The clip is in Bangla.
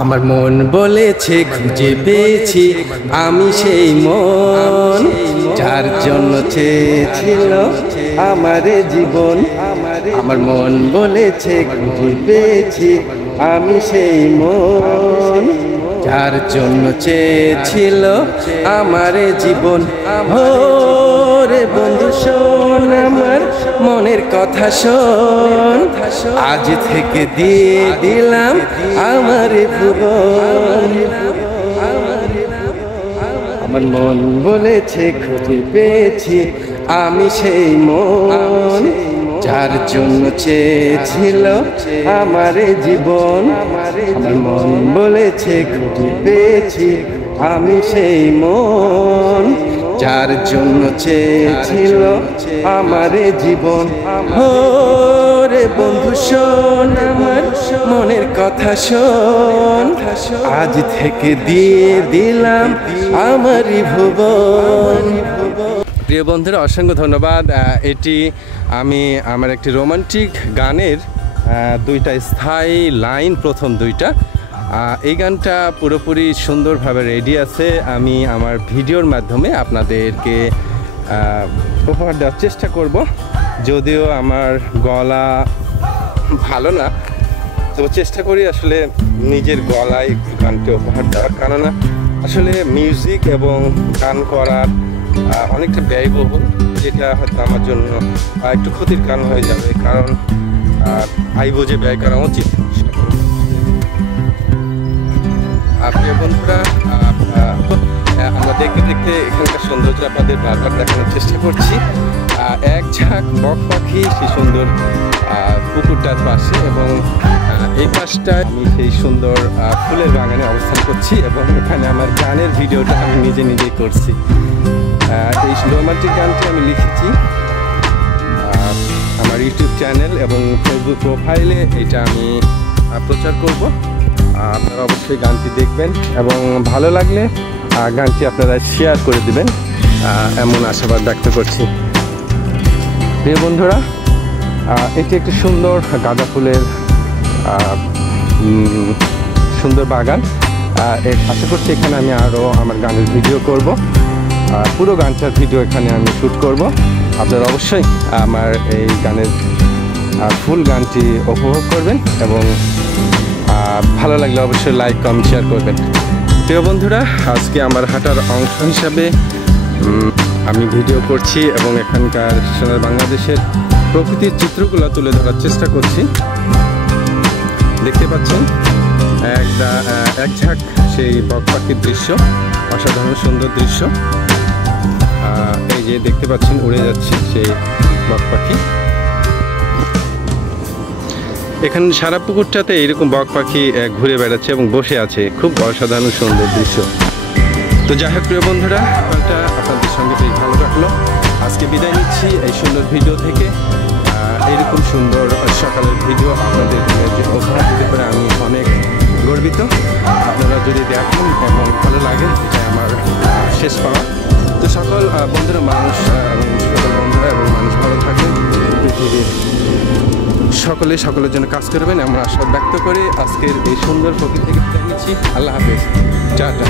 আমার মন বলেছে খুঁজে পেয়েছি আমি সেই মন যার জন্য চেয়েছিল আমার জীবন। আমার মন বলেছে খুঁজে পেয়েছি আমি সেই মন যার জন্য চেয়েছিল আমার জীবন। রে বন্ধু শোন আমার মনের কথা শোন, আজ থেকে দিয়ে দিলাম আমার ভুবন। আমার মন বলেছে খুঁজে পেয়েছি আমি সেই মন যার জন্য চেয়েছিল আমার জীবন। আমার মন বলেছে খুঁজে পেয়েছি আমি সেই মন যার জন্য চেয়েছিল আমার জীবন। রে বন্ধু শোন আমার মনের কথা শোন, আজ থেকে দিয়ে দিলাম আমারই ভুবন। প্রিয় বন্ধুরা, অসংখ্য ধন্যবাদ। এটি আমি আমার একটি রোমান্টিক গানের দুইটা স্থায়ী লাইন, প্রথম দুইটা। এই গানটা পুরোপুরি সুন্দরভাবে রেডি আছে। আমি আমার ভিডিওর মাধ্যমে আপনাদেরকে উপহার দেওয়ার চেষ্টা করব। যদিও আমার গলা ভালো না, তো চেষ্টা করি আসলে নিজের গলায় গানটি উপহার দেওয়ার। কেননা আসলে মিউজিক এবং গান করার অনেকটা ব্যয়বহুল, যেটা হয়তো আমার জন্য একটু ক্ষতির কারণ হয়ে যাবে। কারণ আয় বুঝে ব্যয় করা উচিত। প্রিয় বন্ধুরা, আমরা দেখতে দেখতে এখানকার সৌন্দর্য আপনাদের বারবার দেখানোর চেষ্টা করছি। এক ঝাঁক বক পাখি সেই সুন্দর পুকুরটার পাশে, এবং এই পাশটায় আমি সেই সুন্দর ফুলের বাগানে অবস্থান করছি, এবং এখানে আমার গানের ভিডিওটা আমি নিজেই করছি। এই রোমান্টিক গানটি আমি লিখেছি আমার ইউটিউব চ্যানেল এবং ফেসবুক প্রোফাইলে, এটা আমি প্রচার করব। আপনারা অবশ্যই গানটি দেখবেন এবং ভালো লাগলে গানটি আপনারা শেয়ার করে দিবেন, এমন আশাবাদ ব্যক্ত করছি। প্রিয় বন্ধুরা, এটি একটি সুন্দর গাঁদা ফুলের সুন্দর বাগান। আশা করছি এখানে আমি আরও আমার গানের ভিডিও করব, পুরো গানটার ভিডিও এখানে আমি শ্যুট করব। আপনারা অবশ্যই আমার এই গানের ফুল গানটি উপভোগ করবেন এবং ভালো লাগলে অবশ্যই লাইক কমেন্ট শেয়ার করবেন। প্রিয় বন্ধুরা, আজকে আমার হাঁটার অংশ হিসাবে আমি ভিডিও করছি এবং এখানকার সোনার বাংলাদেশের প্রকৃতির চিত্রগুলো তুলে ধরার চেষ্টা করছি। দেখতে পাচ্ছেন এক ঝাঁক সেই বক পাখির দৃশ্য, অসাধারণ সুন্দর দৃশ্য। এই যে দেখতে পাচ্ছেন উড়ে যাচ্ছে সেই বক পাখি। এখানে সারা পুকুরটাতে এইরকম বক পাখি ঘুরে বেড়াচ্ছে এবং বসে আছে, খুব অসাধারণ সুন্দর দৃশ্য। তো যাই হোক প্রিয় বন্ধুরা, আপনাদের সঙ্গে বেশ ভালো লাগলো। আজকে বিদায় নিচ্ছি এই সুন্দর ভিডিও থেকে। এইরকম সুন্দর সকালের ভিডিও আপনাদের উপহার দিতে পারে আমি অনেক গর্বিত। আপনারা যদি দেখেন এবং ভালো লাগে, এটা আমার শেষ পাওয়া। তো সকল বন্ধুরা মানুষ ভালো থাকবেন, পৃথিবীর সকলের জন্য কাজ করবেন এমন আশা ব্যক্ত করে আজকের এই সুন্দর প্রকৃতি থেকে বিদায় নিচ্ছি। আল্লাহ হাফেজ, টাটা।